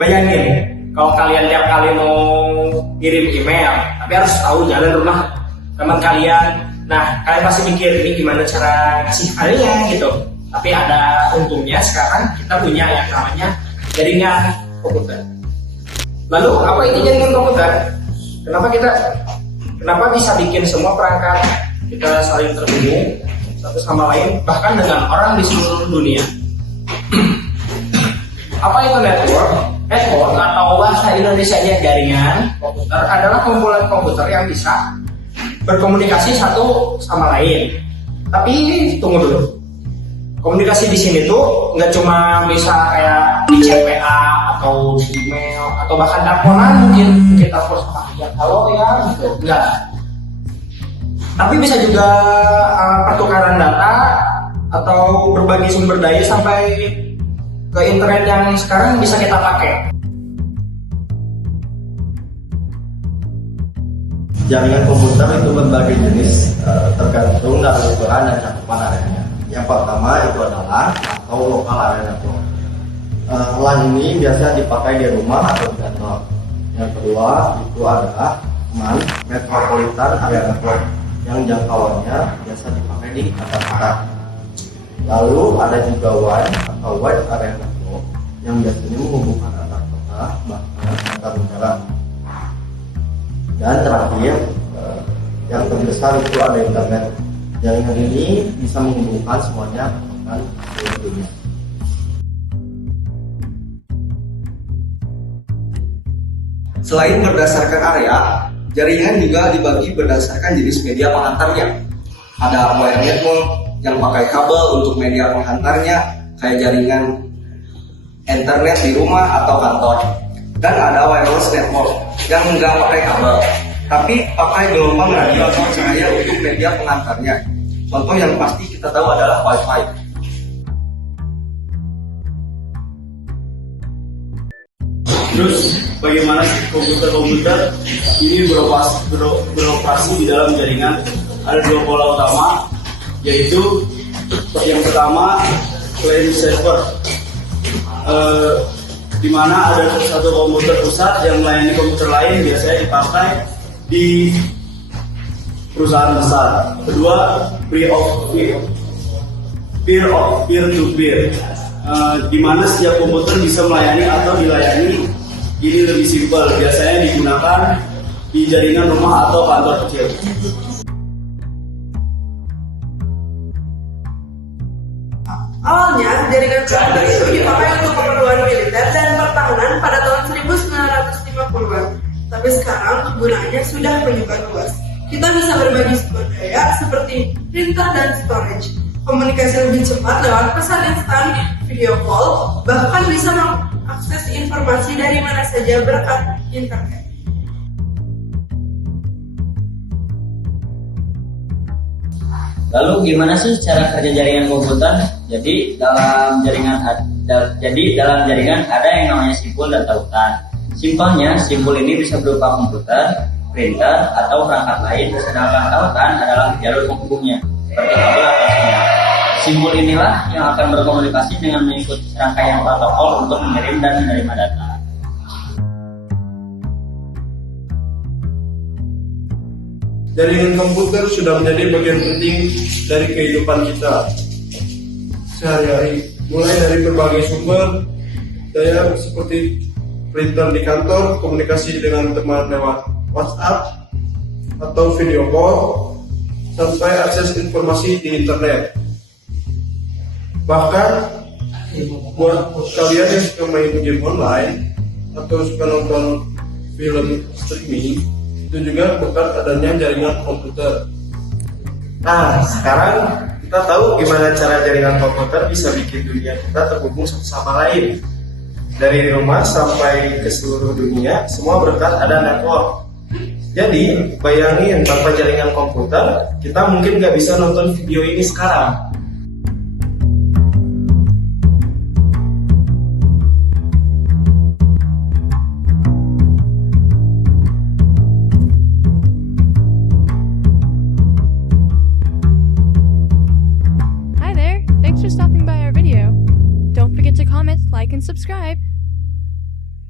Bayangin, kalau kalian tiap kali mau kirim email, tapi harus tahu jalan rumah teman kalian. Nah, kalian pasti mikir ini gimana cara ngasih filenya gitu. Tapi ada untungnya sekarang kita punya yang namanya jaringan komputer. Lalu apa itu jaringan komputer? Kenapa bisa bikin semua perangkat kita saling terhubung satu sama lain, bahkan dengan orang di seluruh dunia? Apa itu network? Network atau bahasa Indonesianya jaringan komputer adalah kumpulan komputer yang bisa berkomunikasi satu sama lain. Tapi tunggu dulu. Komunikasi di sini tuh nggak cuma bisa kayak di chat WA atau di email atau bahkan teleponan mungkin kita terus halo ya gitu. Enggak. Tapi bisa juga pertukaran data atau berbagi sumber daya sampai ke internet yang sekarang bisa kita pakai. Jaringan komputer itu berbagai jenis tergantung dari ukuran dan cakupan areanya. Yang pertama itu adalah atau lokal area network. LAN ini biasanya dipakai di rumah atau di kantor. Yang kedua itu adalah MAN, Metropolitan Area Network, yang jangkauannya biasa dipakai di antar kota. Lalu ada juga WAN atau Wide Area Network, yang biasanya menghubungkan antar kota bahkan antar negara. Dan terakhir, yang terbesar itu ada internet. Jaringan ini bisa menghubungkan semuanya bahkan seluruh dunia. Selain berdasarkan area, jaringan juga dibagi berdasarkan jenis media pengantarnya. Ada wire network yang pakai kabel untuk media penghantarnya, kayak jaringan internet di rumah atau kantor. Dan ada wireless network yang nggak pakai kabel, tapi pakai gelombang radio atau cahaya untuk media pengantarnya. Contoh yang pasti kita tahu adalah Wi-Fi. Terus bagaimana komputer ini beroperasi di dalam jaringan? Ada dua pola utama, yaitu yang pertama client server, di mana ada satu komputer pusat yang melayani komputer lain, biasanya dipakai di perusahaan besar. Kedua, peer to peer, di mana setiap komputer bisa melayani atau dilayani. Ini lebih simpel, biasanya digunakan di jaringan rumah atau kantor kecil. Awalnya, jaringan komputer itu dipakai untuk keperluan militer dan pertahanan pada tahun 1950-an. Tapi sekarang kegunaannya sudah menyebar luas. Kita bisa berbagi sumber daya seperti printer dan storage, komunikasi lebih cepat lewat pesan instan, video call, bahkan bisa mengakses informasi dari mana saja berkat internet. Lalu gimana sih cara kerja jaringan komputer? Jadi dalam jaringan ada yang namanya simpul dan tautan. Simpelnya, simpul ini bisa berupa komputer, printer, atau perangkat lain, sedangkan tautan adalah jalur penghubungnya, seperti kabel atau sinyal. Simpul inilah yang akan berkomunikasi dengan mengikuti rangkaian protokol untuk mengirim dan menerima data. Jaringan komputer sudah menjadi bagian penting dari kehidupan kita sehari-hari, mulai dari berbagai sumber daya seperti printer di kantor, komunikasi dengan teman lewat WhatsApp atau video call, sampai akses informasi di internet. Bahkan buat kalian yang suka main game online atau suka nonton film streaming, itu juga berkat adanya jaringan komputer. Nah, sekarang kita tahu gimana cara jaringan komputer bisa bikin dunia kita terhubung satu sama lain. Dari rumah sampai ke seluruh dunia, semua berkat ada network. Jadi, bayangin tanpa jaringan komputer, kita mungkin nggak bisa nonton video ini sekarang. Hi there, thanks for stopping by our video. Don't forget to comment, like, and subscribe.